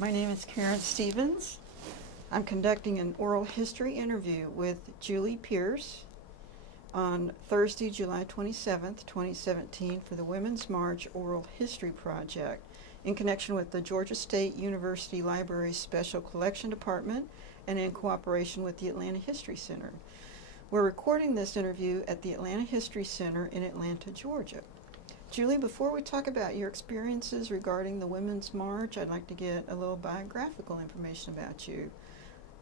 My name is Karen Stevens. I'm conducting an oral history interview with Julie Pierce on Thursday, July 27th, 2017 for the Women's March Oral History Project in connection with the Georgia State University Library's Special Collection Department and in cooperation with the Atlanta History Center. We're recording this interview at the Atlanta History Center in Atlanta, Georgia. Julie, before we talk about your experiences regarding the Women's March, I'd like to get a little biographical information about you.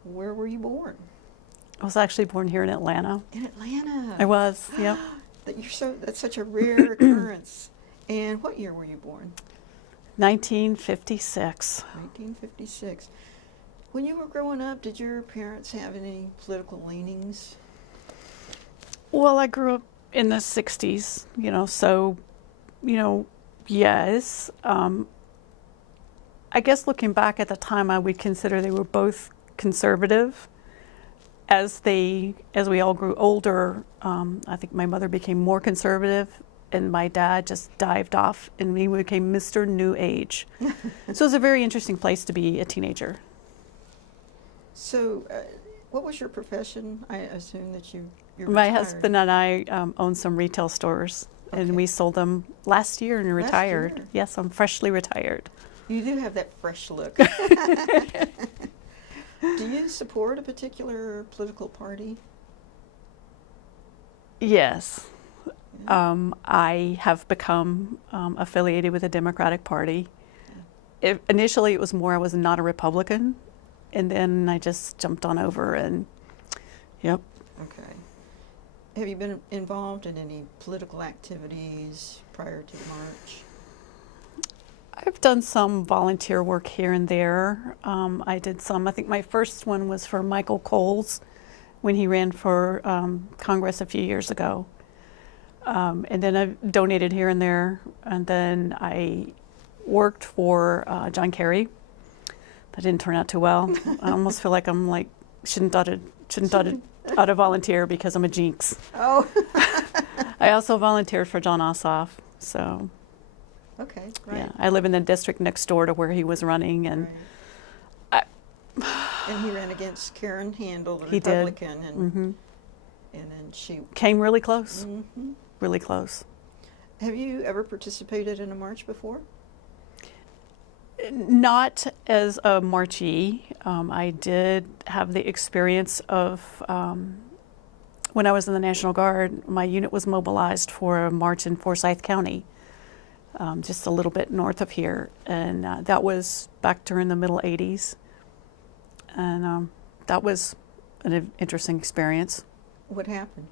Where were you born? I was actually born here in Atlanta. In Atlanta? I was, yep. That's such a rare occurrence. And what year were you born? 1956. 1956. When you were growing up, did your parents have any political leanings? Well, I grew up in the 60s, so yes. I guess looking back at the time, I would consider they were both conservative. As we all grew older, I think my mother became more conservative, and my dad just dived off, and we became Mr. New Age. So it was a very interesting place to be a teenager. So, what was your profession? I assume that you're My retired. husband and I own some retail stores. Okay. And we sold them last year and retired. Year? Yes, I'm freshly retired. You do have that fresh look. Do you support a particular political party? Yes. Yeah. I have become affiliated with the Democratic Party. Initially, it was more I was not a Republican, and then I just jumped on over and, yep. Okay. Have you been involved in any political activities prior to the march? I've done some volunteer work here and there. I did some. I think my first one was for Michael Coles when he ran for Congress a few years ago. And then I've donated here and there. And then I worked for John Kerry. That didn't turn out too well. I almost feel like I'm like shouldn't ought to volunteer because I'm a jinx. Oh. I also volunteered for John Ossoff. So. Okay, right. Yeah, I live in the district next door to where he was running, and right. And he ran against Karen Handel, the he Republican, did. and then she Came really close, Mm-hmm. really close. Have you ever participated in a march before? Not as a marchee. I did have the experience of when I was in the National Guard, my unit was mobilized for a march in Forsyth County. Just a little bit north of here, and that was back during the middle 80s, and that was an interesting experience. What happened?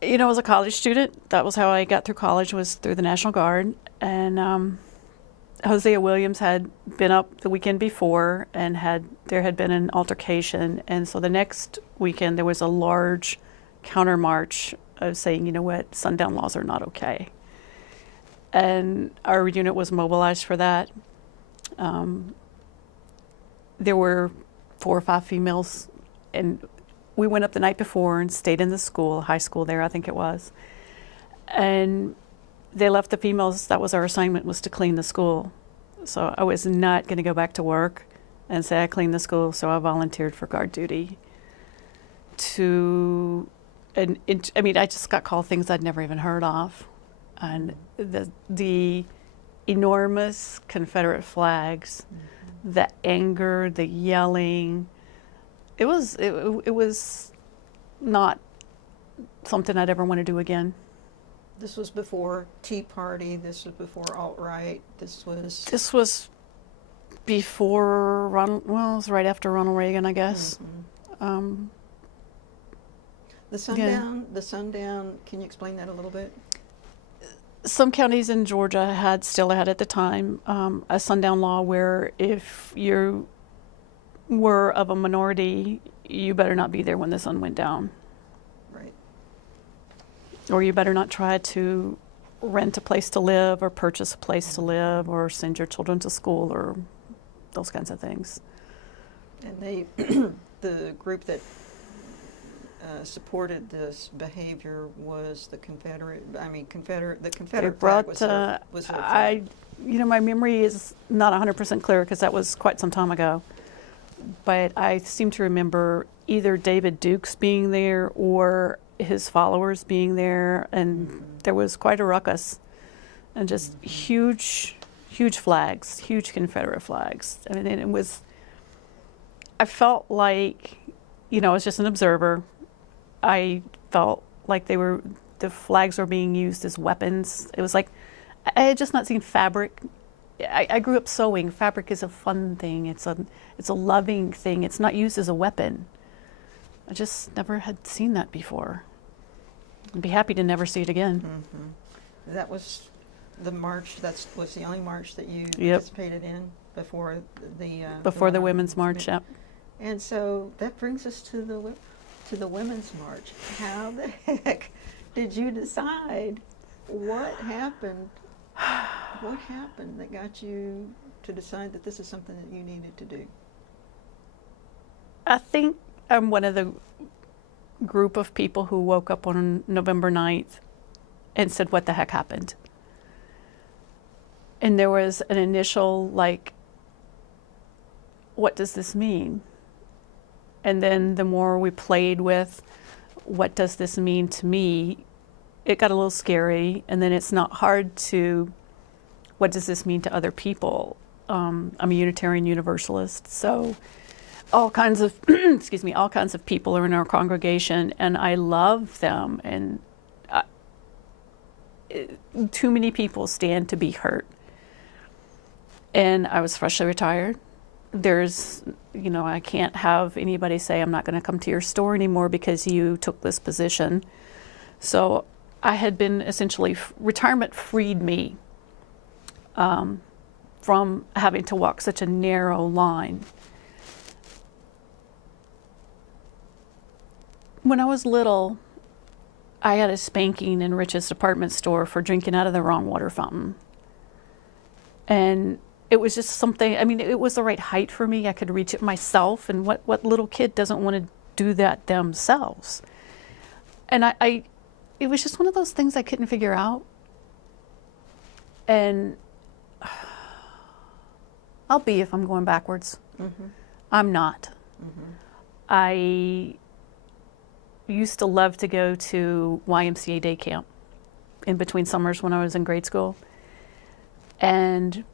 As a college student, that was how I got through college, was through the National Guard, and Hosea Williams had been up the weekend before, and there had been an altercation, and so the next weekend there was a large counter march of saying, Sundown laws are not okay. And our unit was mobilized for that. There were 4 or 5 females, and we went up the night before and stayed in the school, high school there, I think it was. And they left the females. That was our assignment, was to clean the school. So I was not going to go back to work and say I cleaned the school, so I volunteered for guard duty. I just got called things I'd never even heard of. And the enormous Confederate flags, the anger, the yelling, it was not something I'd ever want to do again. This was before Tea Party. This was before alt-right. This was before Ronald. Well, it was right after Ronald Reagan, I guess. Mm-hmm. The Sundown. Can you explain that a little bit? Some counties in Georgia still had at the time a sundown law where if you were of a minority, you better not be there when the sun went down. Right. Or you better not try to rent a place to live or purchase a place to live or send your children to school or those kinds of things. And the group that supported this behavior was the Confederate. The They Confederate brought, flag was their flag. my memory is not 100% clear because that was quite some time ago. But I seem to remember either David Dukes being there or his followers being there, and there was quite a ruckus, and just huge flags, huge Confederate flags. I mean, it was. I felt like, I was just an observer. I felt like the flags were being used as weapons. It was like I had just not seen fabric. I grew up sewing. Fabric is a fun thing. It's a loving thing. It's not used as a weapon. I just never had seen that before. I'd be happy to never see it again. Mm-hmm. That was the march. That was the only march that you Yep. participated in before the Women's March. Yep. And so that brings us to the Women's March. How the heck did you decide? What happened? What happened that got you to decide that this is something that you needed to do? I think I'm one of the group of people who woke up on November 9th and said, what the heck happened? And there was an initial, what does this mean? And then the more we played with, what does this mean to me? It got a little scary, and then it's not hard to, what does this mean to other people? I'm a Unitarian Universalist, so all kinds of, all kinds of people are in our congregation, and I love them, and too many people stand to be hurt. And I was freshly retired. There's, I can't have anybody say, I'm not going to come to your store anymore because you took this position. So I had been essentially, retirement freed me from having to walk such a narrow line. When I was little, I had a spanking in Rich's department store for drinking out of the wrong water fountain. And it was just something, it was the right height for me. I could reach it myself. And what little kid doesn't want to do that themselves? And it was just one of those things I couldn't figure out. And I'll be if I'm going backwards. Mm-hmm. I'm not. Mm-hmm. I used to love to go to YMCA day camp in between summers when I was in grade school. And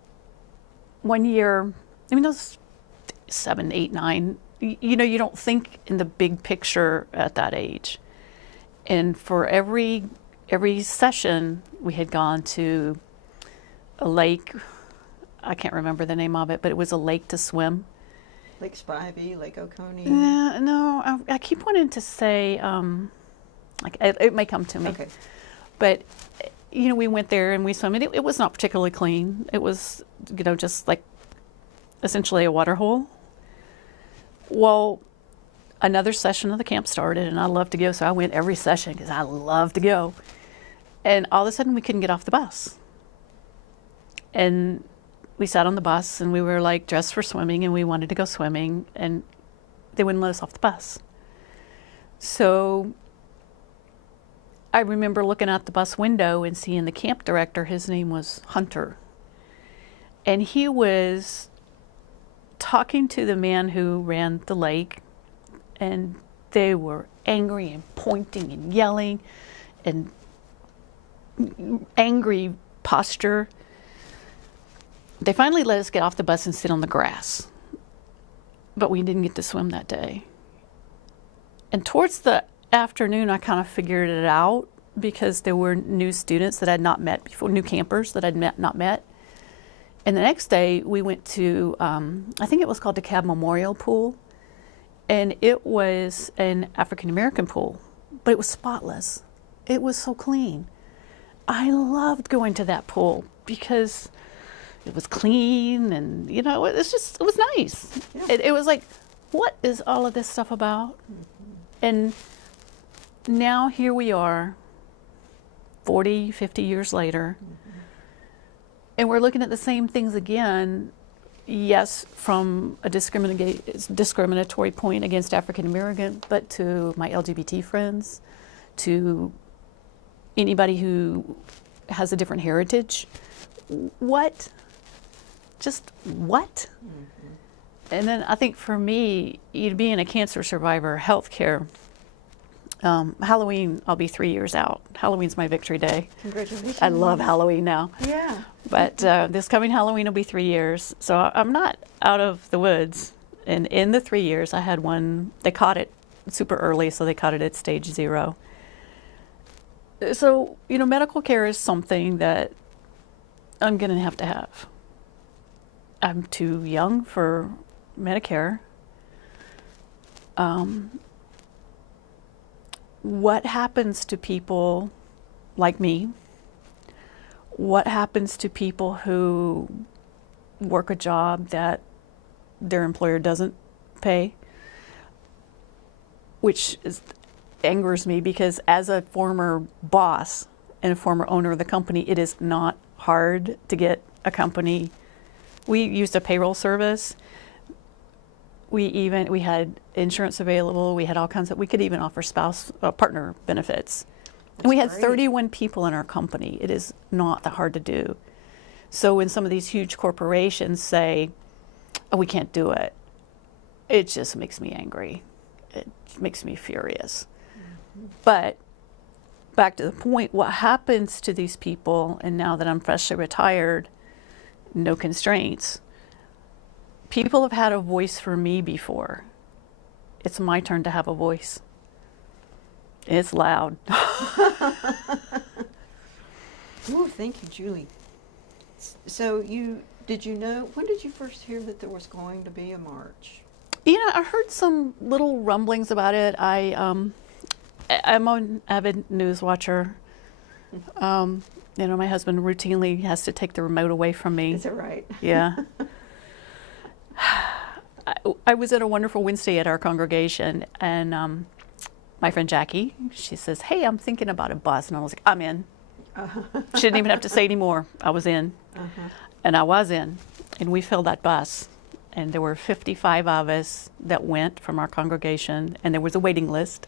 one year, I was 7, 8, 9, you don't think in the big picture at that age. And for every session, we had gone to a lake. I can't remember the name of it, but it was a lake to swim. Lake Spivey, Lake Oconee? No, I keep wanting to say, it may come to me. Okay. But, we went there and we swam, and it was not particularly clean. It was, just like essentially a water hole. Well, another session of the camp started, and I love to go, so I went every session because I love to go. And all of a sudden, we couldn't get off the bus. And we sat on the bus, and we were dressed for swimming, and we wanted to go swimming, and they wouldn't let us off the bus. So I remember looking out the bus window and seeing the camp director. His name was Hunter. And he was talking to the man who ran the lake, and they were angry and pointing and yelling and angry posture. They finally let us get off the bus and sit on the grass, but we didn't get to swim that day. And towards the afternoon, I kind of figured it out because there were new students that I had not met before, new campers that I'd not met. And the next day, we went to, I think it was called DeKalb Memorial Pool, and it was an African-American pool, but it was spotless. It was so clean. I loved going to that pool because it was clean, and it was nice. Yeah. It was like, what is all of this stuff about? Mm-hmm. And now here we are, 40, 50 years later, mm-hmm. and we're looking at the same things again, yes, from a discriminatory point against African American, but to my LGBT friends, to anybody who has a different heritage. What? Just what? Mm-hmm. And then I think for me, being a cancer survivor, healthcare, Halloween, I'll be 3 years out. Halloween's my victory day. Congratulations. I love Halloween now. Yeah. But this coming Halloween will be 3 years. So I'm not out of the woods. And in the 3 years, I had one, they caught it super early, so they caught it at stage 0. So, medical care is something that I'm going to have. I'm too young for Medicare. What happens to people like me? What happens to people who work a job that their employer doesn't pay? Which angers me, because as a former boss and a former owner of the company, it is not hard to get a company. We used a payroll service. We had insurance available. We had all kinds of, we could even offer partner benefits. And we had great. 31 people in our company. It is not that hard to do. So when some of these huge corporations say, oh, we can't do it, it just makes me angry. It makes me furious. Mm-hmm. But back to the point, what happens to these people, and now that I'm freshly retired, no constraints, people have had a voice for me before. It's my turn to have a voice. It's loud. Ooh, thank you, Julie. So did you know, when did you first hear that there was going to be a march? I heard some little rumblings about it. I'm an avid news watcher. My husband routinely has to take the remote away from me. Is that right? Yeah. I was at a wonderful Wednesday at our congregation, and my friend Jackie, she says, hey, I'm thinking about a bus. And I was like, I'm in. She didn't even have to say any more. I was in. And I was in. And we filled that bus. And there were 55 of us that went from our congregation, and there was a waiting list.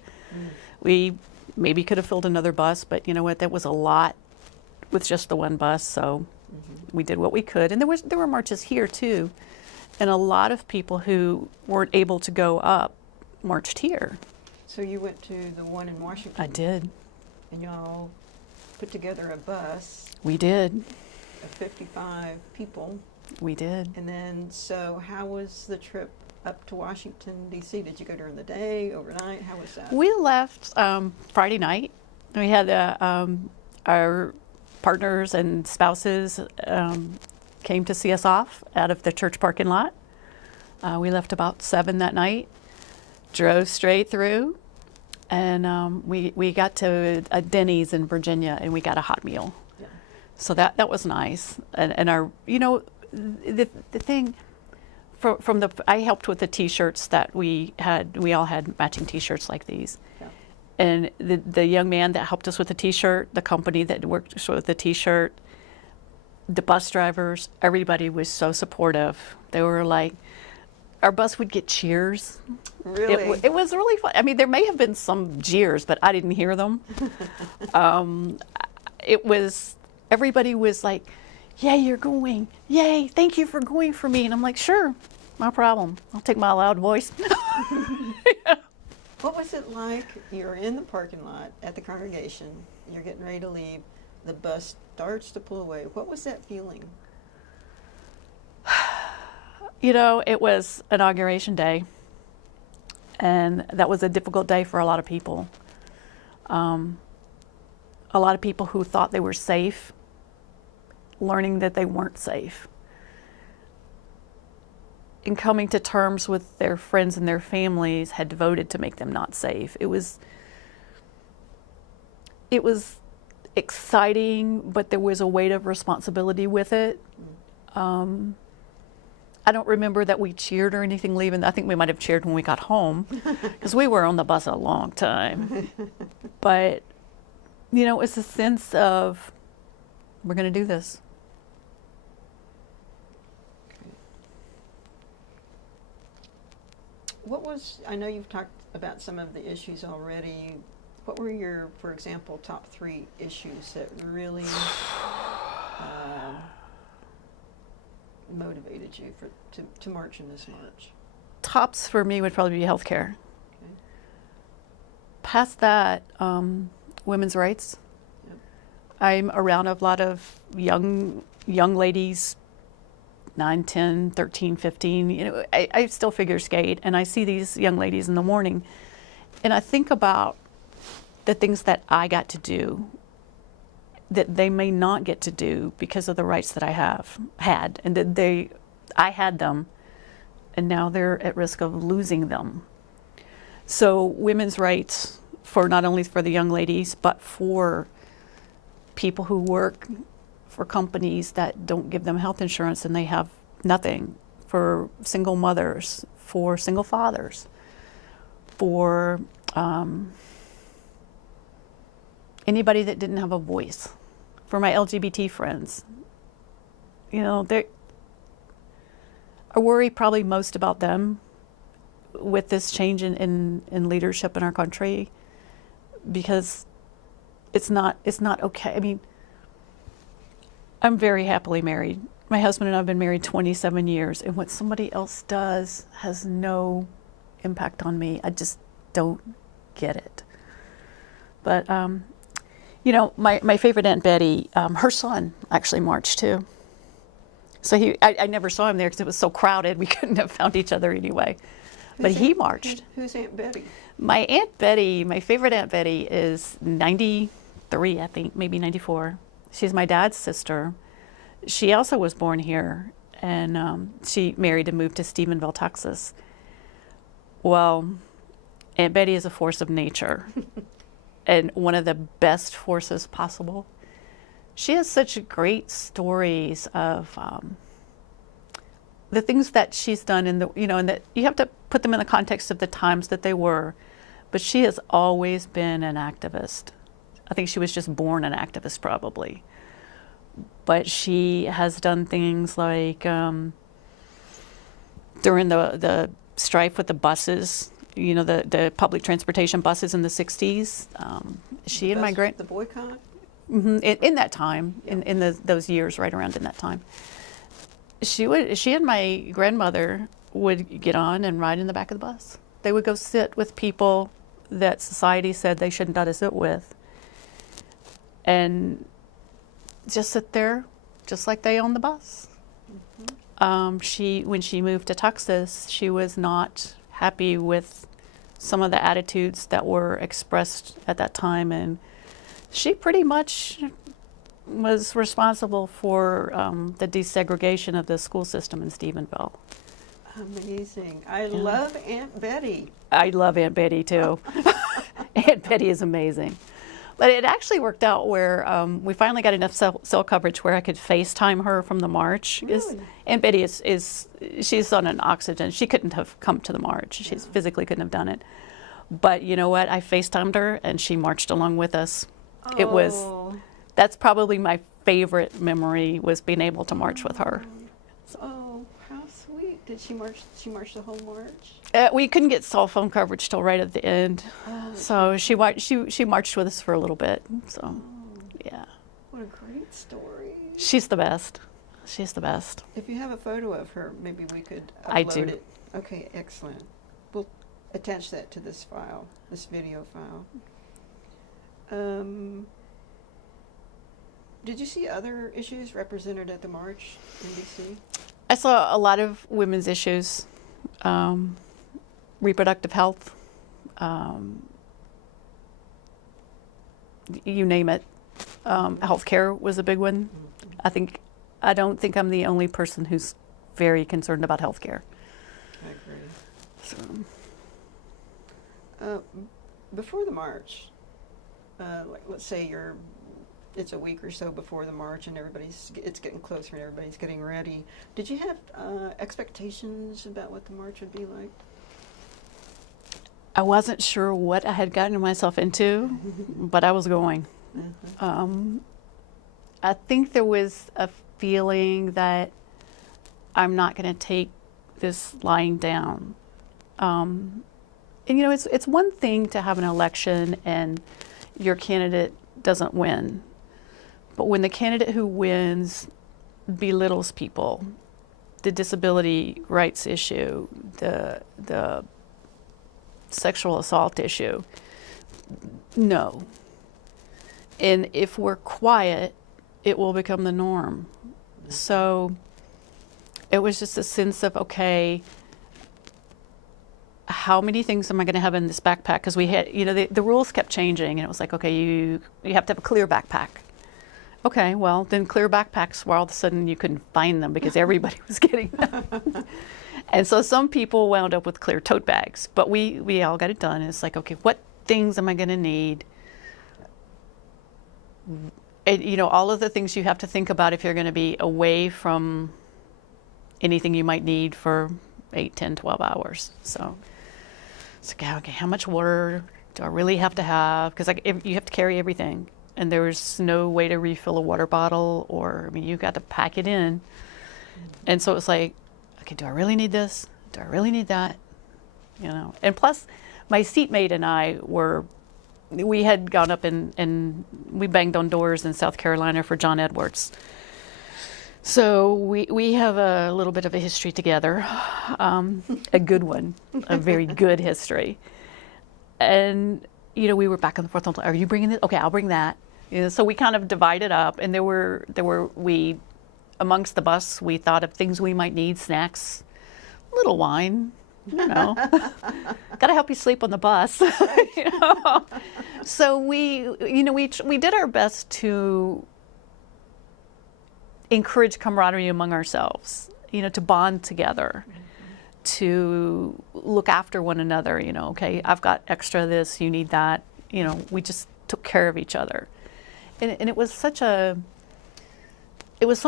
We maybe could have filled another bus, but you know what? That was a lot with just the one bus, so we did what we could. And there were marches here too, and a lot of people who weren't able to go up marched here. So you went to the one in Washington? I did. And y'all put together a bus We did. of 55 people. We did. And then, so how was the trip up to Washington, D.C.? Did you go during the day, overnight? How was that? We left Friday night. We had our partners and spouses came to see us off out of the church parking lot. We left about 7 that night, drove straight through, and we got to a Denny's in Virginia, and we got a hot meal. Yeah. So that was nice. And our, the thing I helped with the T-shirts that we had. We all had matching T-shirts like these. Yeah. And the young man that helped us with the T-shirt, the company that worked with the T-shirt, the bus drivers, everybody was so supportive. They were like, our bus would get cheers. Really? It was really fun. I mean, there may have been some jeers, but I didn't hear them. Everybody was like, yay, you're going. Yay, thank you for going for me. And I'm like, sure, no problem. I'll take my loud voice. Yeah. What was it like? You're in the parking lot at the congregation. You're getting ready to leave. The bus starts to pull away. What was that feeling? It was Inauguration Day, and that was a difficult day for a lot of people. A lot of people who thought they were safe, learning that they weren't safe, and coming to terms with their friends and their families had voted to make them not safe. It was exciting, but there was a weight of responsibility with it. I don't remember that we cheered or anything leaving. I think we might have cheered when we got home because we were on the bus a long time. But, it's a sense of, we're going to do this. I know you've talked about some of the issues already. What were your, for example, top 3 issues that really motivated you to march in this march? Tops for me would probably be healthcare. Okay. Past that, women's rights. Yep. I'm around a lot of young ladies, 9, 10, 13, 15. You know, I still figure skate, and I see these young ladies in the morning, and I think about the things that I got to do that they may not get to do because of the rights that I had, and that I had them, and now they're at risk of losing them. So women's rights for not only for the young ladies, but for people who work for companies that don't give them health insurance and they have nothing, for single mothers, for single fathers, for anybody that didn't have a voice, for my LGBT friends. You know, I worry probably most about them with this change in leadership in our country, because it's not okay. I mean, I'm very happily married. My husband and I have been married 27 years, and what somebody else does has no impact on me. I just don't get it. But, you know, my favorite Aunt Betty, her son actually marched too. So I never saw him there because it was so crowded. We couldn't have found each other anyway. But he marched. Who's Aunt Betty? My Aunt Betty, my favorite Aunt Betty is 93, I think, maybe 94. She's my dad's sister. She also was born here, and she married and moved to Stephenville, Texas. Well, Aunt Betty is a force of nature and one of the best forces possible. She has such great stories of the things that she's done and that you have to put them in the context of the times that they were. But she has always been an activist. I think she was just born an activist, probably. But she has done things like during the strife with the buses, you know, the public transportation buses in the 60s. She and my The boycott? Mm-hmm, in that time, Yeah. in those years, right around in that time. She and my grandmother would get on and ride in the back of the bus. They would go sit with people that society said they shouldn't have to sit with, and just sit there, just like they own the bus. Mm-hmm. When she moved to Texas, she was not happy with some of the attitudes that were expressed at that time, and she pretty much was responsible for the desegregation of the school system in Stephenville. Amazing. I love Aunt Betty. I love Aunt Betty too. Aunt Betty is amazing. But it actually worked out where we finally got enough cell coverage where I could FaceTime her from the march. Really? Aunt Betty she's on an oxygen. She couldn't have come to the march. She physically couldn't have done it. But you know what? I FaceTimed her and she marched along with us. Oh. That's probably my favorite memory, was being able to march with her. Oh, how sweet. Did she march? She marched the whole march? We couldn't get cell phone coverage till right at the end. Oh, So she marched with us for a little bit. So, yeah. what a great story. She's the best. She's the best. If you have a photo of her, maybe we could upload I do. it. Okay, excellent. We'll attach that to this file, this video file. Did you see other issues represented at the march in D.C.? I saw a lot of women's issues, reproductive health, you name it. Healthcare was a big one. I don't think I'm the only person who's very concerned about healthcare. I agree. So, Before the march, let's say it's a week or so before the march and it's getting closer and everybody's getting ready. Did you have expectations about what the march would be like? I wasn't sure what I had gotten myself into, but I was going. Mm-hmm. I think there was a feeling that I'm not going to take this lying down. And it's one thing to have an election and your candidate doesn't win, but when the candidate who wins belittles people, the disability rights issue, the sexual assault issue, no. And if we're quiet, it will become the norm. So it was just a sense of, okay, how many things am I going to have in this backpack? Because we had, the rules kept changing, and it was like, okay, you have to have a clear backpack. Okay, well, then clear backpacks where all of a sudden you couldn't find them because everybody was getting them. And so some people wound up with clear tote bags, but we all got it done. And it's like, okay, what things am I going to need? And, all of the things you have to think about if you're going to be away from anything you might need for 8, 10, 12 hours. So it's like, okay, how much water do I really have to have? Because you have to carry everything. And there's no way to refill a water bottle, or, you got to pack it in. And so it's like, okay, do I really need this? Do I really need that? And plus, my seatmate and I we had gone up and we banged on doors in South Carolina for John Edwards. So we have a little bit of a history together, a good one, a very good history. And, we were back and forth on, are you bringing it? Okay, I'll bring that. So we kind of divided up, and we amongst the bus, we thought of things we might need, snacks, a little wine, got to help you sleep on the bus, So we did our best to encourage camaraderie among ourselves, to bond together, to look after one another, okay, I've got extra this, you need that, we just took care of each other. And it was so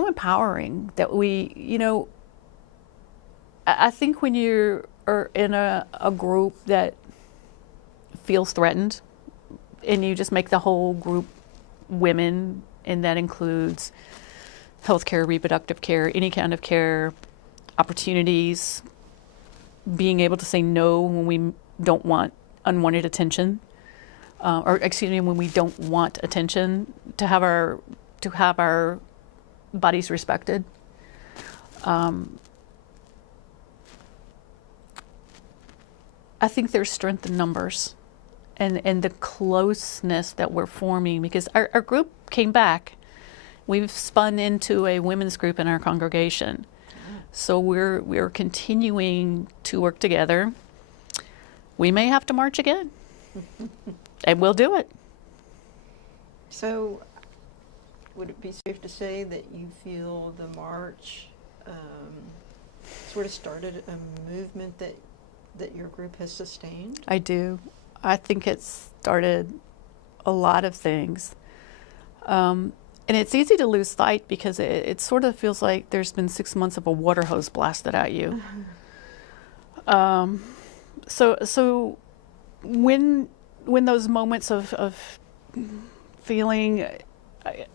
empowering that I think when you are in a group that feels threatened, and you just make the whole group women, and that includes healthcare, reproductive care, any kind of care, opportunities, being able to say no when we don't want unwanted attention, when we don't want attention, to have our bodies respected. I think there's strength in numbers, and the closeness that we're forming, because our group came back. We've spun into a women's group in our congregation. So we're continuing to work together. We may have to march again, and we'll do it. So would it be safe to say that you feel the march sort of started a movement that your group has sustained? I do. I think it started a lot of things. And it's easy to lose sight because it sort of feels like there's been 6 months of a water hose blasted at you. So when those moments of feeling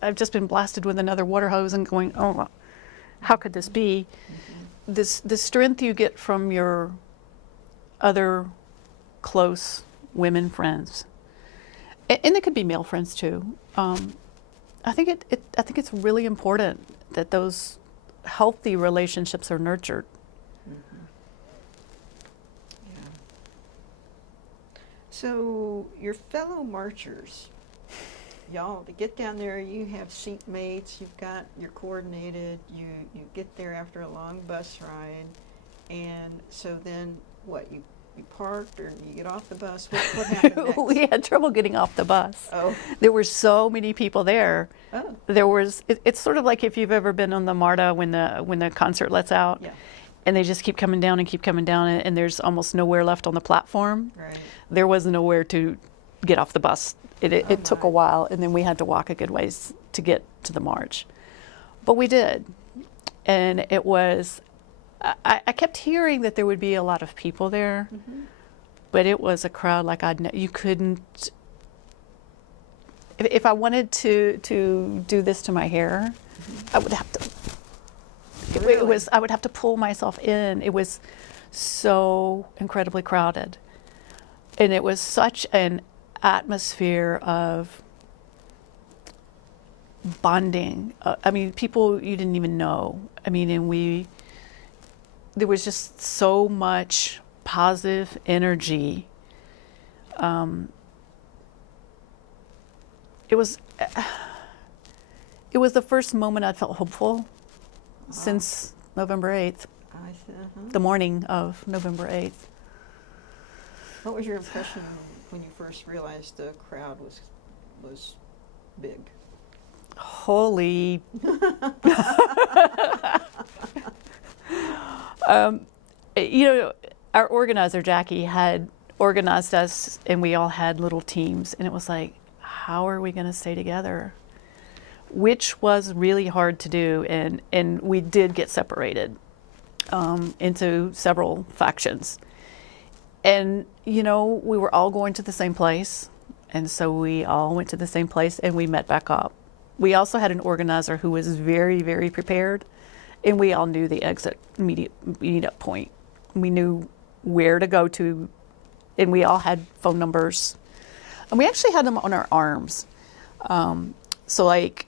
I've just been blasted with another water hose and going, oh, how could this be? The strength you get from your other close women friends, and it could be male friends too. I think it's really important that those healthy relationships are nurtured. Mm-hmm. Yeah. So your fellow marchers, y'all, to get down there, you have seatmates, you're coordinated, you get there after a long bus ride, and so then what, you parked or you get off the bus? What happened next? We had trouble getting off the bus. Oh. There were so many people there. Oh. It's sort of like if you've ever been on the MARTA when the concert lets out. Yeah. And they just keep coming down and there's almost nowhere left on the platform. Right. There was nowhere to get off the bus. It took a while, and then we had to walk a good ways to get to the march. But we did. And it was, I kept hearing that there would be a lot of people there, mm-hmm. but it was a crowd like you couldn't, if I wanted to do this to my hair, mm-hmm. I would have to, Really? I would have to pull myself in. It was so incredibly crowded. And it was such an atmosphere of bonding. I mean, people you didn't even know. I mean, and there was just so much positive energy. It was the first moment I felt hopeful since November 8th, I see. the morning of November 8th. What was your impression when you first realized the crowd was big? Holy. You know, our organizer, Jackie, had organized us, and we all had little teams, and it was like, how are we going to stay together? Which was really hard to do, and we did get separated into several factions. And, you know, we were all going to the same place, and so we all went to the same place, and we met back up. We also had an organizer who was very, very prepared, and we all knew the exit meet-up point. We knew where to go to, and we all had phone numbers. And we actually had them on our arms. So like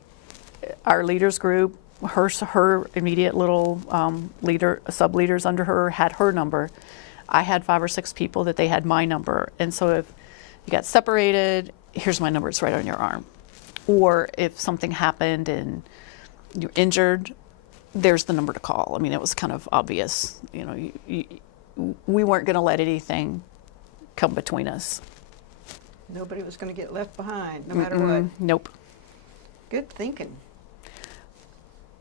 our leaders group, her immediate little sub-leaders under her had her number. I had 5 or 6 people that they had my number. And so if you got separated, here's my number, it's right on your arm. Or if something happened and you're injured, there's the number to call. I mean, it was kind of obvious. You know, we weren't going to let anything come between us. Nobody was going to get left behind, no matter what. Nope. Good thinking.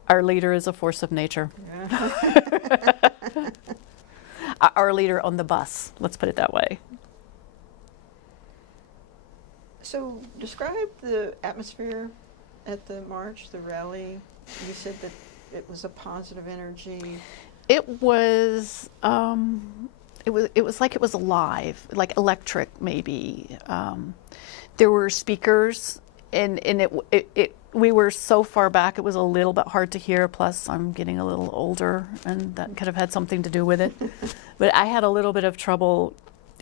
Our leader is a force of nature. Yeah. Our leader on the bus, let's put it that way. So describe the atmosphere at the march, the rally. You said that it was a positive energy. It was like it was alive, like electric maybe. There were speakers, and we were so far back it was a little bit hard to hear. Plus, I'm getting a little older, and that could have had something to do with it. But I had a little bit of trouble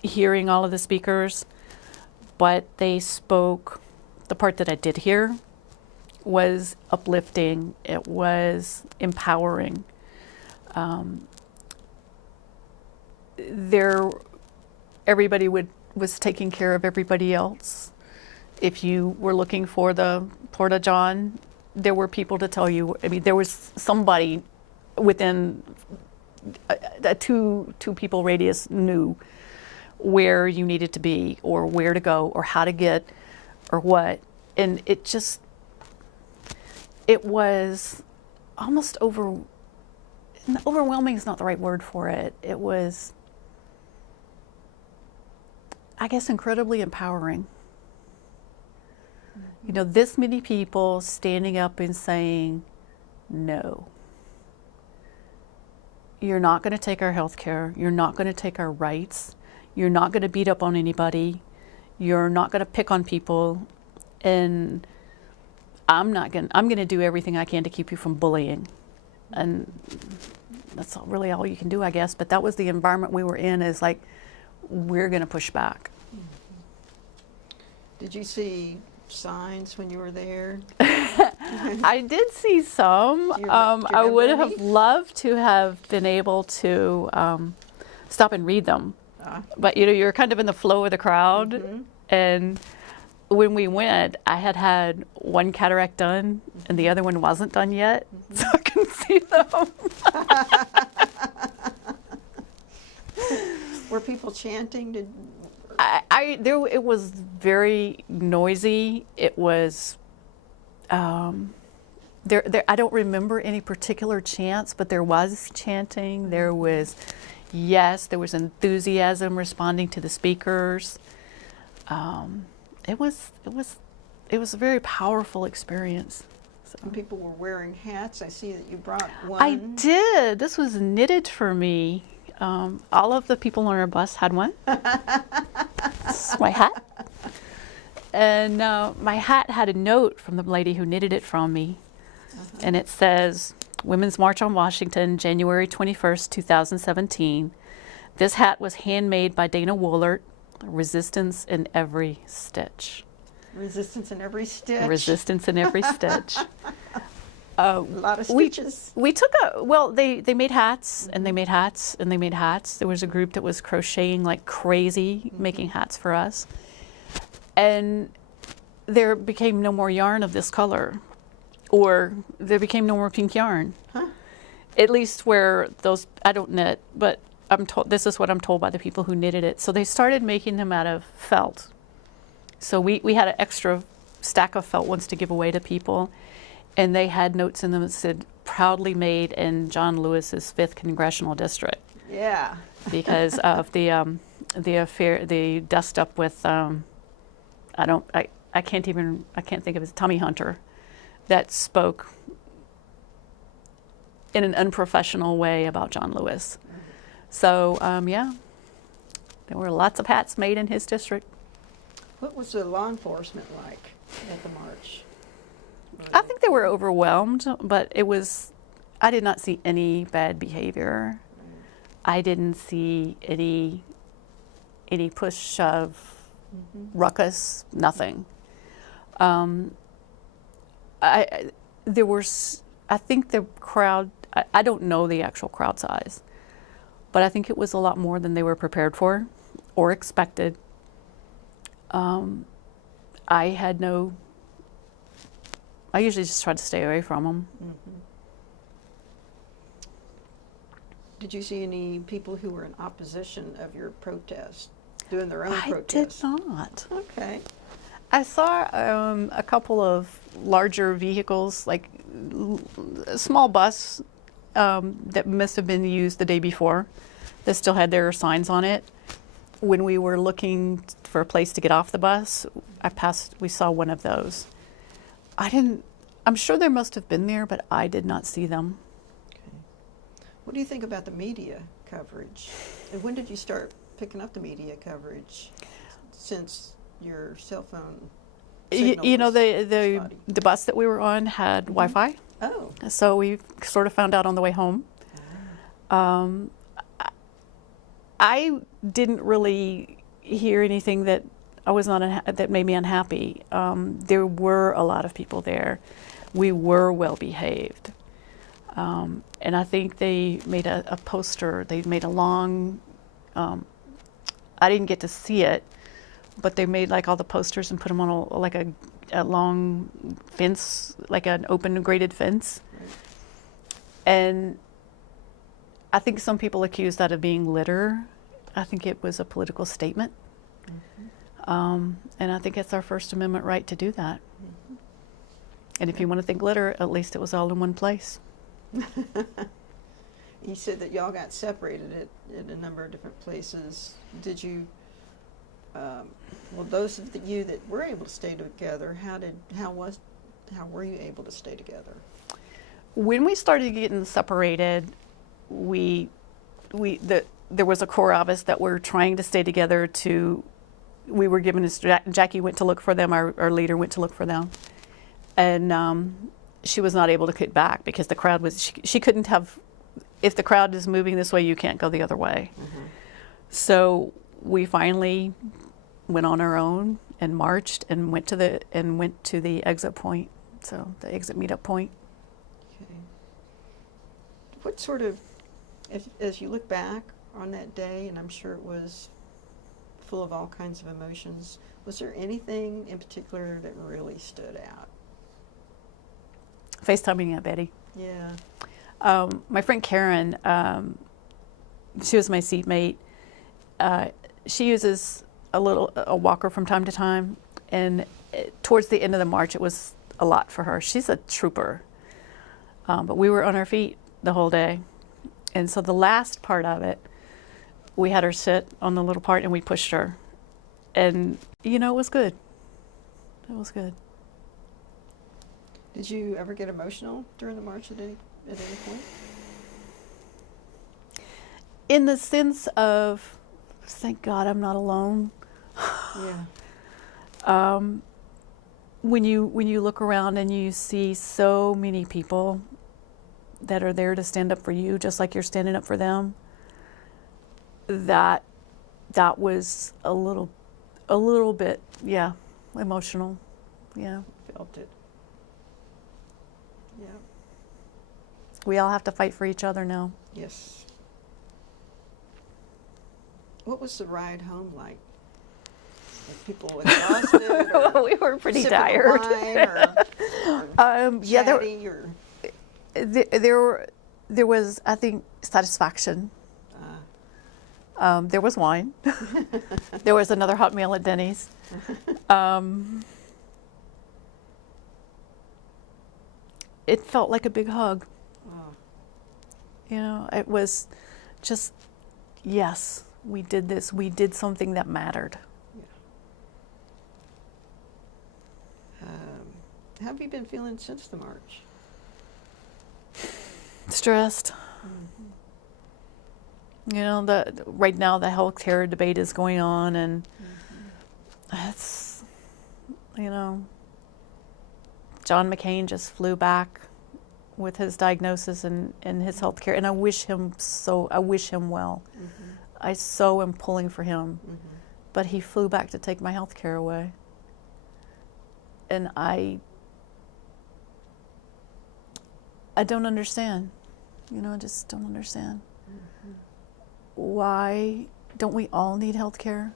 hearing all of the speakers. But they spoke. The part that I did hear was uplifting. It was empowering. Everybody was taking care of everybody else. If you were looking for the Porta-John, there were people to tell you. I mean, there was somebody within a two people radius knew where you needed to be, or where to go, or how to get, or what. And it was almost overwhelming is not the right word for it. It was, I guess, incredibly empowering. Mm-hmm. You know, this many people standing up and saying, no. You're not going to take our health care. You're not going to take our rights. You're not going to beat up on anybody. You're not going to pick on people. And I'm going to do everything I can to keep you from bullying. And that's really all you can do, I guess. But that was the environment we were in, is like, we're going to push back. Did you see signs when you were there? I did see some. I would have loved to have been able to stop and read them. But you know, you're kind of in the flow of the crowd. Mm-hmm. And when we went, I had one cataract done, and the other one wasn't done yet, so I couldn't see them. Were people chanting? It was very noisy. It was, I don't remember any particular chants, but there was chanting. There was enthusiasm responding to the speakers. It was a very powerful experience. So. And people were wearing hats. I see that you brought one. I did. This was knitted for me. All of the people on our bus had one. This is my hat. And my hat had a note from the lady who knitted it from me. Uh-huh. And it says, Women's March on Washington, January 21st, 2017. This hat was handmade by Dana Woolert. Resistance in every stitch. Resistance in every stitch. Resistance in every stitch. A lot of stitches. We took they made hats, and they made hats, and they made hats. There was a group that was crocheting like crazy, making hats for us. And there became no more yarn of this color, or there became no more pink yarn. Huh. At least where those, I don't knit, but I'm told, this is what I'm told by the people who knitted it. So they started making them out of felt. So we had an extra stack of felt ones to give away to people, and they had notes in them that said, proudly made in John Lewis's 5th Congressional District. Yeah. Because of the affair, the dust up with, I can't think of it, Tommy Hunter, that spoke in an unprofessional way about John Lewis. So, yeah, there were lots of hats made in his district. What was the law enforcement like at the march? I think they were overwhelmed, but I did not see any bad behavior. I didn't see any push, shove, ruckus, nothing. I think the crowd, I don't know the actual crowd size, but I think it was a lot more than they were prepared for or expected. I usually just try to stay away from them. Mm-hmm. Did you see any people who were in opposition of your protest, doing their own protest? I did not. Okay. I saw a couple of larger vehicles, like a small bus that must have been used the day before, that still had their signs on it. When we were looking for a place to get off the bus, we saw one of those. I'm sure there must have been there, but I did not see them. Okay. What do you think about the media coverage? And when did you start picking up the media coverage, since your cell phone signal You know, was spotty? the bus that we were on had Wi-Fi, Oh. so we sort of found out on the way home. I didn't really hear anything that I was not that made me unhappy. There were a lot of people there. We were well behaved, and I think they made a poster. They made a long. I didn't get to see it, but they made like all the posters and put them on a long fence, like an open graded fence. Right. And I think some people accused that of being litter. I think it was a political statement. Mm-hmm. And I think it's our First Amendment right to do that. Mm-hmm. And if you want to think litter, at least it was all in one place. You said that y'all got separated at a number of different places. Did you, well, those of you that were able to stay together, how were you able to stay together? When we started getting separated, there was a core of us that were trying to stay together. We were given Jackie went to look for them, our leader went to look for them. And she was not able to get back because the crowd was, she couldn't have, if the crowd is moving this way, you can't go the other way. Mm-hmm. So we finally went on our own and marched and went to the exit point, so the exit meetup point. Okay. What sort of, as you look back on that day, and I'm sure it was full of all kinds of emotions, was there anything in particular that really stood out? FaceTiming Aunt Betty. Yeah. My friend Karen, she was my seatmate. She uses a walker from time to time, and towards the end of the march, it was a lot for her. She's a trooper, but we were on our feet the whole day, and so the last part of it, we had her sit on the little part, and we pushed her, and it was good. It was good. Did you ever get emotional during the march at any point? In the sense of, thank God I'm not alone. Yeah. When you look around and you see so many people that are there to stand up for you, just like you're standing up for them, that was a little bit, yeah, emotional. Yeah. Felt it. Yeah. We all have to fight for each other now. Yes. What was the ride home like? Were people exhausted? Or We were pretty sipping tired. wine, or Yeah, chatty, or there was, I think, satisfaction. There was wine. There was another hot meal at Denny's. It felt like a big hug. oh, You know, it was just, yes, we did this. We did something that mattered. how have you been feeling since the march? Stressed. You know, right now the healthcare debate is going on, and it's, you know, John McCain just flew back with his diagnosis and his healthcare, and I wish him well. I so am pulling for him, but he flew back to take my healthcare away, and I don't understand. You know, I just don't understand. Why don't we all need health care?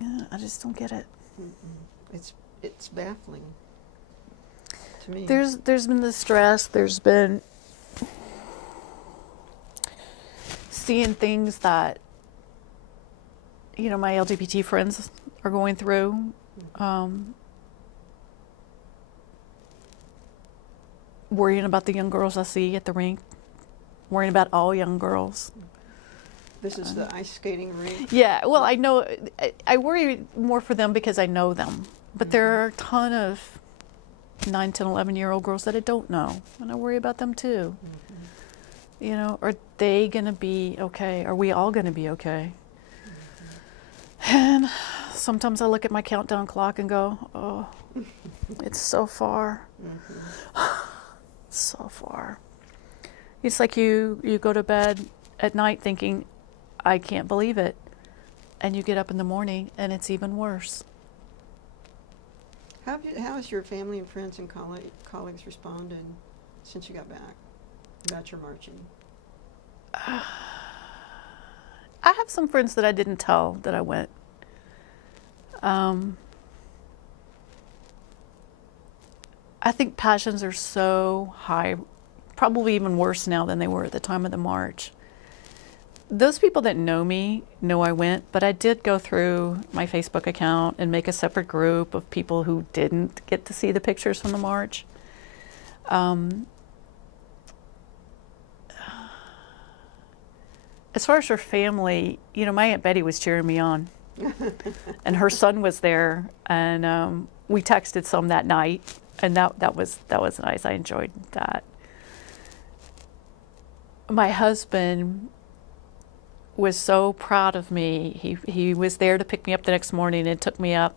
Yeah, I just don't get it. It's baffling to me. There's been the stress. There's been seeing things that, you know, my LGBT friends are going through. Worrying about the young girls I see at the rink. Worrying about all young girls. This is the ice skating rink. Yeah, well, I know, I worry more for them because I know them. But there are a ton of 9, 10, 11-year-old girls that I don't know. And I worry about them too. You know, are they going to be okay? Are we all going to be okay? And sometimes I look at my countdown clock and go, oh, it's so far. So far. It's like you go to bed at night thinking, I can't believe it. And you get up in the morning and it's even worse. How has your family and friends and colleagues responded since you got back about your marching? I have some friends that I didn't tell that I went. I think passions are so high, probably even worse now than they were at the time of the march. Those people that know me know I went, but I did go through my Facebook account and make a separate group of people who didn't get to see the pictures from the march. As far as her family, you know, my Aunt Betty was cheering me on. And her son was there, and we texted some that night, and that was nice. I enjoyed that. My husband was so proud of me. He was there to pick me up the next morning and took me up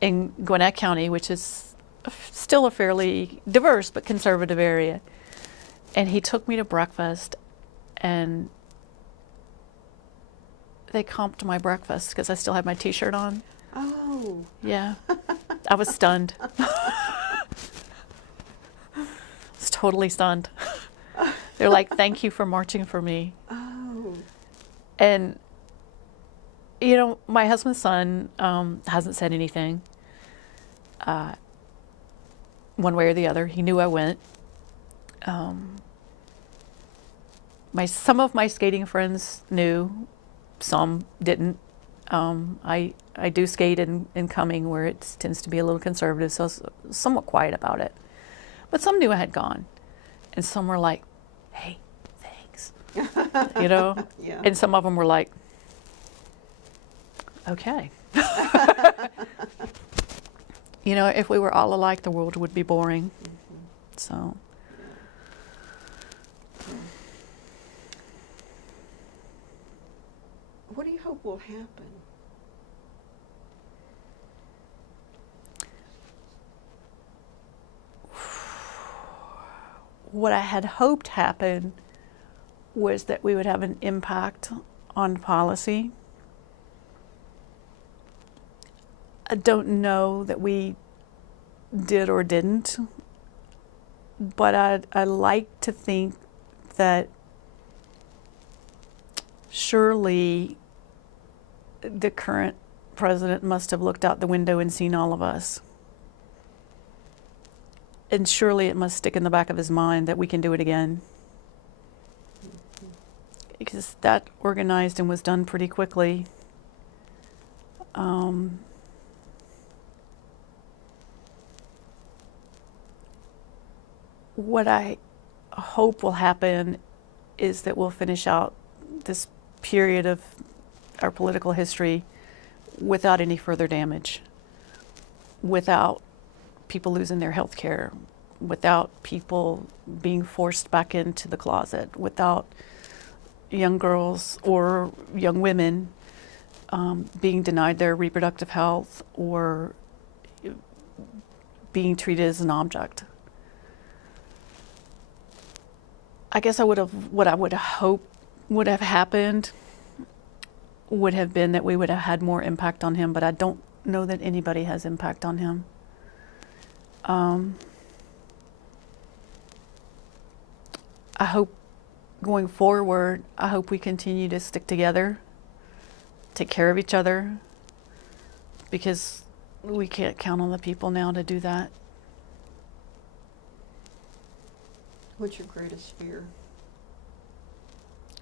in Gwinnett County, which is still a fairly diverse but conservative area. And he took me to breakfast, and they comped my breakfast because I still had my T-shirt on. Oh. Yeah. I was stunned. I was totally stunned. They're like, thank you for marching for me. Oh. And, you know, my husband's son hasn't said anything one way or the other. He knew I went. Some of my skating friends knew. Some didn't. I do skate in Cumming, where it tends to be a little conservative, so I was somewhat quiet about it. But some knew I had gone. And some were like, hey, thanks. You know? Yeah. And some of them were like, okay. You know, if we were all alike, the world would be boring. So. What do you hope will happen? What I had hoped happened was that we would have an impact on policy. I don't know that we did or didn't, but I like to think that surely the current president must have looked out the window and seen all of us. And surely it must stick in the back of his mind that we can do it again. Because that organized and was done pretty quickly. What I hope will happen is that we'll finish out this period of our political history without any further damage, without people losing their health care, without people being forced back into the closet, without young girls or young women being denied their reproductive health or being treated as an object. I guess what I would hope would have happened would have been that we would have had more impact on him, but I don't know that anybody has impact on him. I hope going forward, I hope we continue to stick together, take care of each other, because we can't count on the people now to do that. What's your greatest fear?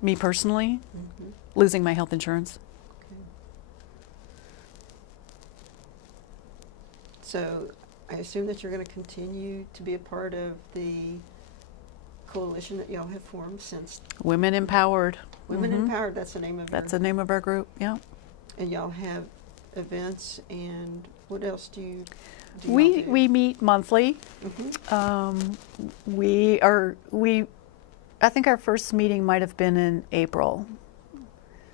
Me personally, Mm-hmm. losing my health insurance. Okay. So I assume that you're going to continue to be a part of the coalition that y'all have formed since Women Empowered. Women Mhm. Empowered. That's the name of That's your, the name of our group, yeah. and y'all have events, and what else do you do? We meet monthly. Mm-hmm. I think our first meeting might have been in April,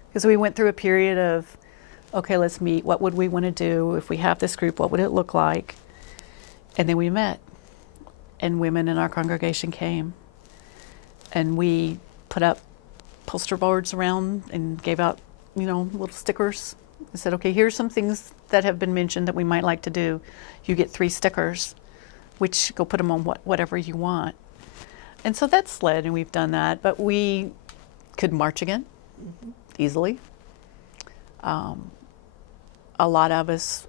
because we went through a period of, okay, let's meet. What would we want to do if we have this group? What would it look like? And then we met, and women in our congregation came, and we put up poster boards around and gave out, little stickers. I said, okay, here's some things that have been mentioned that we might like to do. You get 3 stickers, which go put them on whatever you want. And so that's slid, and we've done that. But we could march again, Mm-hmm. easily. A lot of us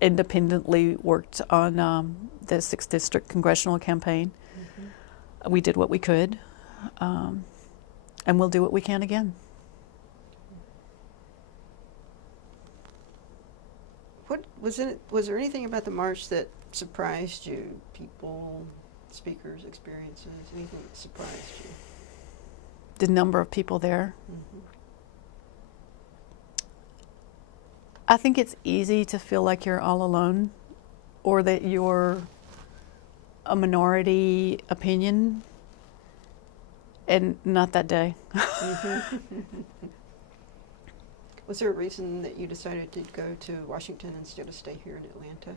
independently worked on the 6th District Congressional campaign. Mm-hmm. We did what we could, and we'll do what we can again. What was in it? Was there anything about the march that surprised you? People, speakers, experiences, anything that surprised you? The number of people there. Mm-hmm. I think it's easy to feel like you're all alone, or that you're a minority opinion, and not that day. Mm-hmm. Was there a reason that you decided to go to Washington instead of stay here in Atlanta?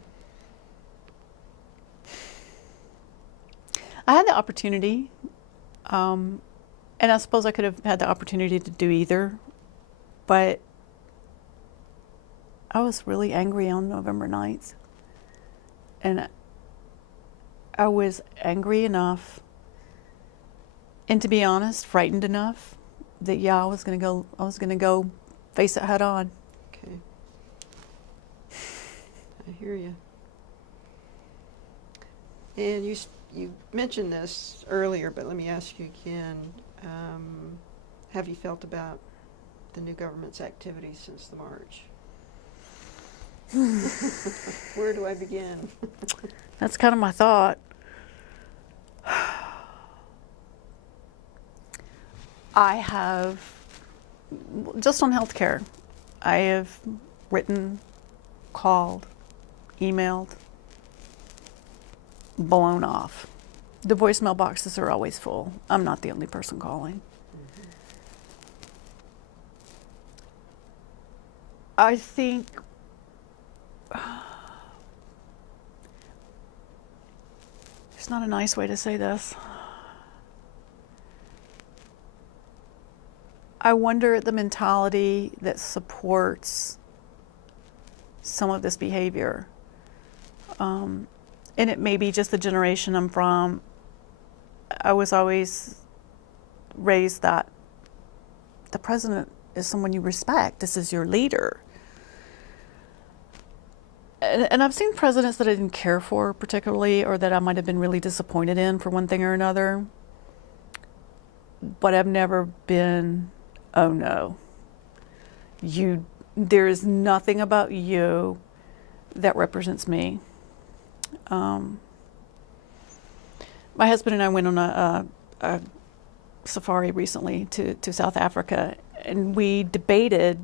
I had the opportunity, and I suppose I could have had the opportunity to do either, but I was really angry on November 9th. And I was angry enough, and to be honest, frightened enough that I was gonna go face it head on. Okay. I hear you. And you mentioned this earlier, but let me ask you again. Have you felt about the new government's activities since the march? Where do I begin? That's kind of my thought. I have, just on healthcare, I have written, called, emailed, blown off. The voicemail boxes are always full. I'm not the only person calling. Mm-hmm. I think it's not a nice way to say this. I wonder at the mentality that supports some of this behavior. And it may be just the generation I'm from. I was always raised that the president is someone you respect. This is your leader. And I've seen presidents that I didn't care for particularly, or that I might have been really disappointed in for one thing or another. But I've never been, oh no, there is nothing about you that represents me. My husband and I went on a safari recently to South Africa, and we debated,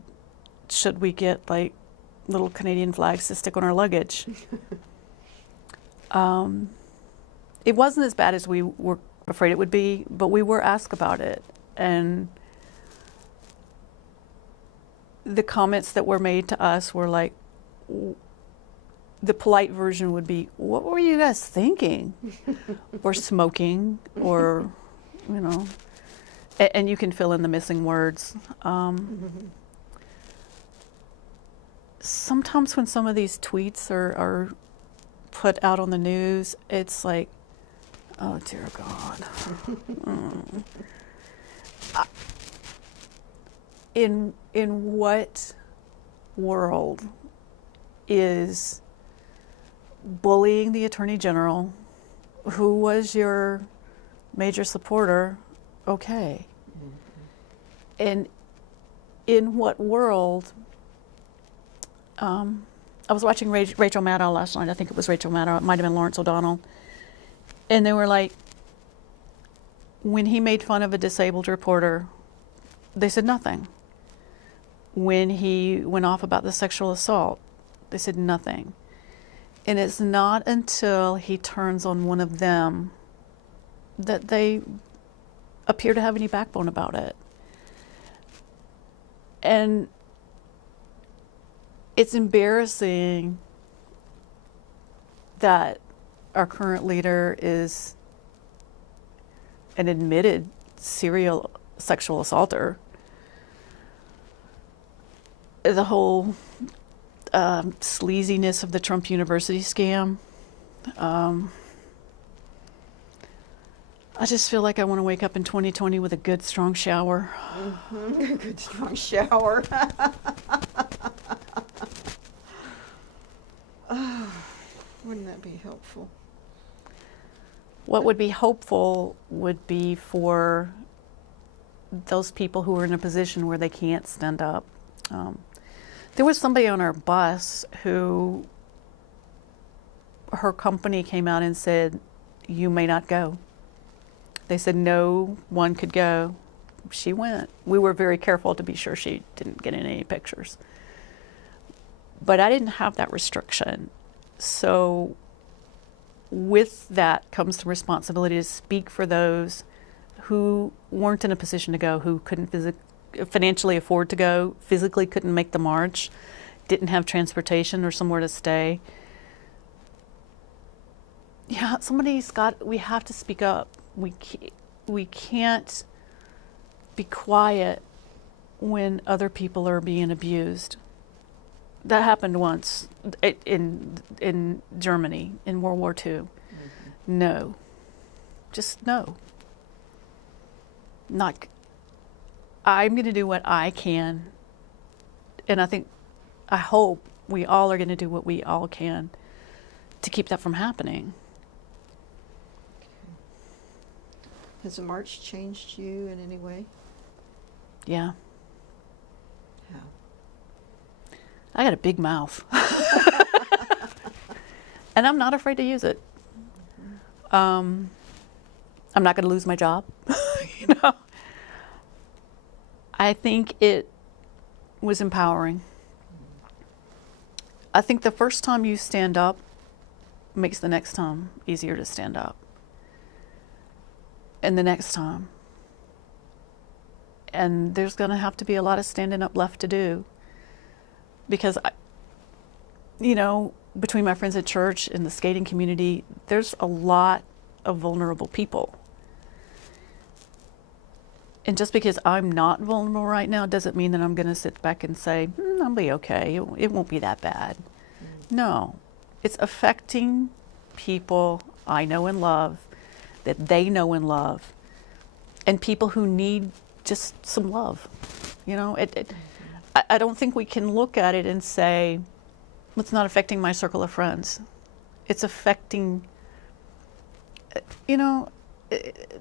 should we get like little Canadian flags to stick on our luggage? It wasn't as bad as we were afraid it would be, but we were asked about it. And the comments that were made to us were like, the polite version would be, what were you guys thinking? Or smoking, or, you know, and you can fill in the missing words. Sometimes when some of these tweets are put out on the news, it's like, oh dear God. In what world is bullying the Attorney General, who was your major supporter, okay? And in what world, I was watching Rachel Maddow last night. I think it was Rachel Maddow. It might have been Lawrence O'Donnell. And they were like, when he made fun of a disabled reporter, they said nothing. When he went off about the sexual assault, they said nothing. And it's not until he turns on one of them that they appear to have any backbone about it. And it's embarrassing that our current leader is an admitted serial sexual assaulter. The whole sleaziness of the Trump University scam. I just feel like I want to wake up in 2020 with a good, strong shower. Mm-hmm. A good, strong shower. Oh, wouldn't that be helpful? What would be hopeful would be for those people who are in a position where they can't stand up. There was somebody on our bus who, her company came out and said, you may not go. They said no one could go. She went. We were very careful to be sure she didn't get in any pictures. But I didn't have that restriction. So with that comes the responsibility to speak for those who weren't in a position to go, who couldn't financially afford to go, physically couldn't make the march, didn't have transportation or somewhere to stay. Yeah, we have to speak up. We can't be quiet when other people are being abused. That happened once in Germany in World War II. Mm-hmm. No. Just no. I'm going to do what I can, and I hope we all are going to do what we all can to keep that from happening. Has the march changed you in any way? Yeah. How? I got a big mouth. And I'm not afraid to use it. I'm not going to lose my job. You know? I think it was empowering. I think the first time you stand up makes the next time easier to stand up. And the next time. And there's going to have to be a lot of standing up left to do. Because, between my friends at church and the skating community, there's a lot of vulnerable people. And just because I'm not vulnerable right now doesn't mean that I'm going to sit back and say, I'll be okay. It won't be that bad. No, it's affecting people I know and love, that they know and love, and people who need just some love. You know, I don't think we can look at it and say, it's not affecting my circle of friends. It's affecting, you know,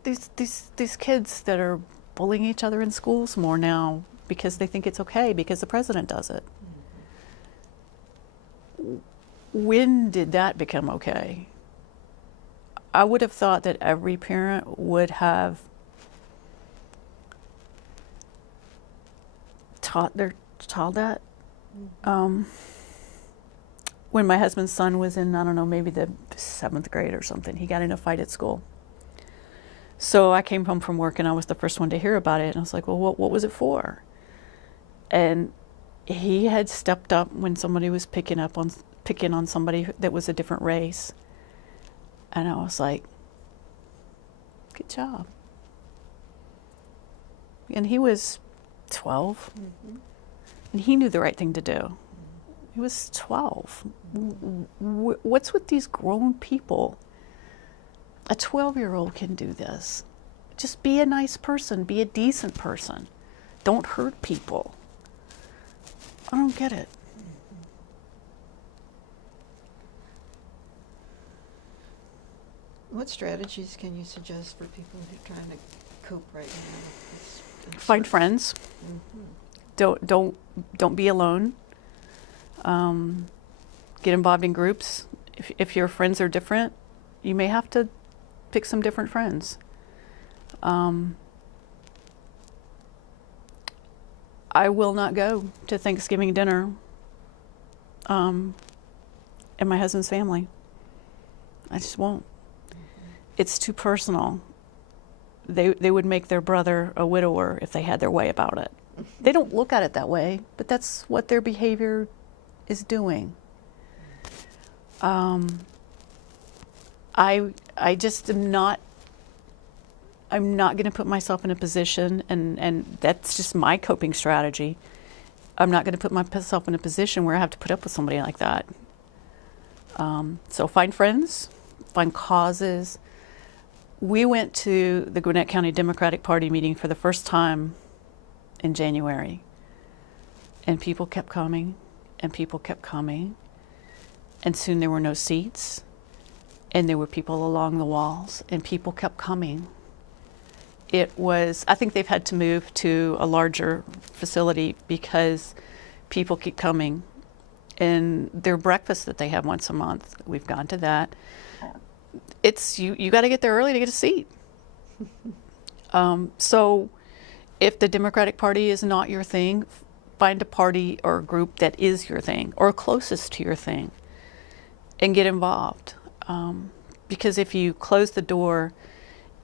these kids that are bullying each other in schools more now because they think it's okay because the president does it. When did that become okay? I would have thought that every parent would have taught their child that. When my husband's son was in, I don't know, maybe the 7th grade or something, he got in a fight at school. So I came home from work and I was the first one to hear about it. And I was like, well, what was it for? And he had stepped up when somebody was picking on somebody that was a different race. And I was like, good job. And he was 12. And he knew the right thing to do. He was 12. What's with these grown people? A 12-year-old can do this. Just be a nice person. Be a decent person. Don't hurt people. I don't get it. What strategies can you suggest for people who are trying to cope right now? Find friends. Don't be alone. Get involved in groups. If your friends are different, you may have to pick some different friends. I will not go to Thanksgiving dinner in my husband's family. I just won't. It's too personal. They would make their brother a widower if they had their way about it. They don't look at it that way, but that's what their behavior is doing. I just am not. I'm not going to put myself in a position, and that's just my coping strategy. I'm not going to put myself in a position where I have to put up with somebody like that. So find friends, find causes. We went to the Gwinnett County Democratic Party meeting for the first time in January, and people kept coming, and people kept coming, and soon there were no seats, and there were people along the walls, and people kept coming. It was, I think they've had to move to a larger facility because people keep coming. And their breakfast that they have once a month, we've gone to that. It's, you got to get there early to get a seat. So if the Democratic Party is not your thing, find a party or a group that is your thing or closest to your thing and get involved. Because if you close the door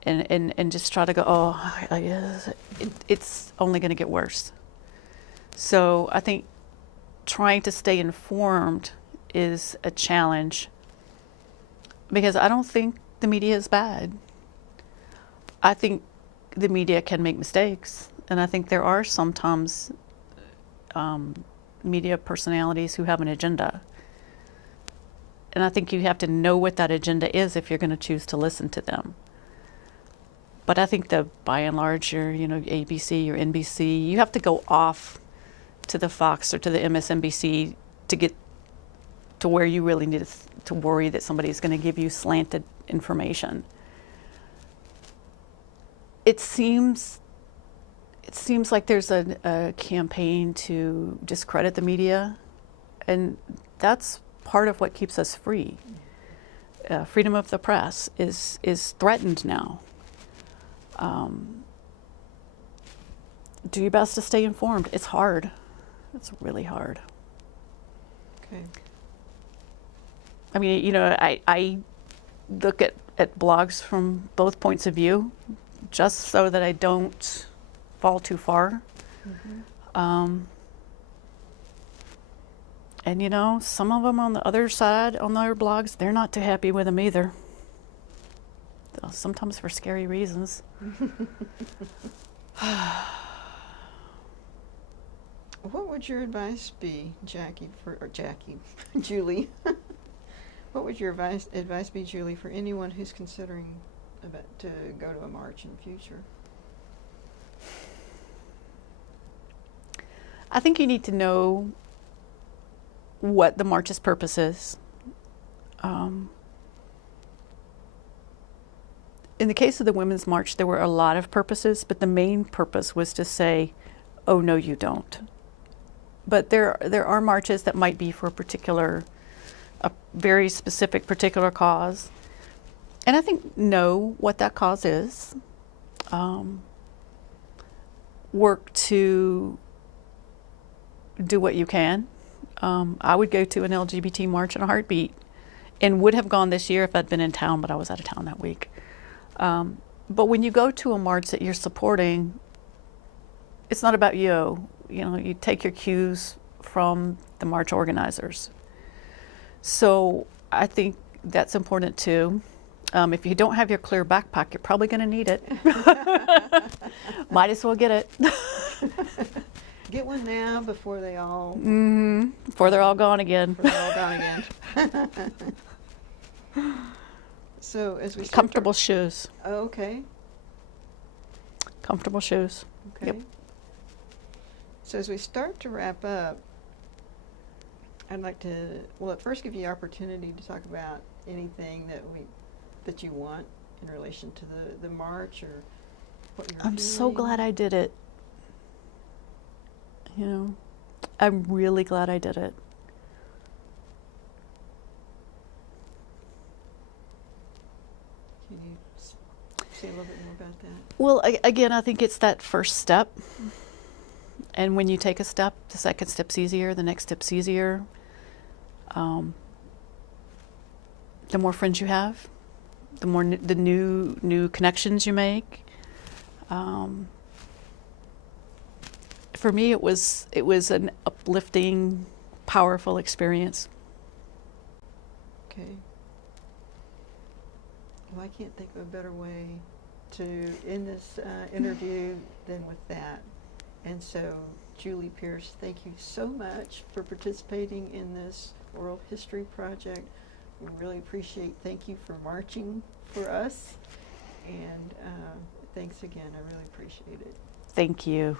and just try to go, it's only going to get worse. So I think trying to stay informed is a challenge because I don't think the media is bad. I think the media can make mistakes, and I think there are sometimes media personalities who have an agenda. And I think you have to know what that agenda is if you're going to choose to listen to them. But I think that by and large, your ABC or NBC, you have to go off to the Fox or to the MSNBC to get to where you really need to worry that somebody's going to give you slanted information. It seems like there's a campaign to discredit the media, and that's part of what keeps us free. Freedom of the press is threatened now. Do your best to stay informed. It's hard. It's really hard. Okay. I mean, I look at blogs from both points of view just so that I don't fall too far. Mm-hmm. And some of them on the other side, on their blogs, they're not too happy with them either. Sometimes for scary reasons. What would your advice be, Julie? What would your advice be, Julie, for anyone who's considering to go to a march in the future? I think you need to know what the march's purpose is. In the case of the Women's March, there were a lot of purposes, but the main purpose was to say, oh, no, you don't. But there are marches that might be for a very specific particular cause. And I think know what that cause is. Work to do what you can. I would go to an LGBT march in a heartbeat and would have gone this year if I'd been in town, but I was out of town that week. But when you go to a march that you're supporting, it's not about you. You know, you take your cues from the march organizers. So I think that's important too. If you don't have your clear backpack, you're probably going to need it. Might as well get it. Get one now before they all... Before they're all gone again. Before they're all gone again. So as we start Comfortable shoes. Oh, okay. Comfortable shoes. Okay. Yep. So as we start to wrap up, I'd like to, well, at first give you the opportunity to talk about anything that you want in relation to the march or what you're I'm so feeling. glad I did it. You know, I'm really glad I did it. Can you say a little bit more about that? Well, again, I think it's that first step. And when you take a step, the second step's easier, the next step's easier. The more friends you have, the more the new connections you make. For me, it was an uplifting, powerful experience. Okay. Well, I can't think of a better way to end this interview than with that. And so, Julie Pierce, thank you so much for participating in this oral history project. We really thank you for marching for us. And thanks again, I really appreciate it. Thank you.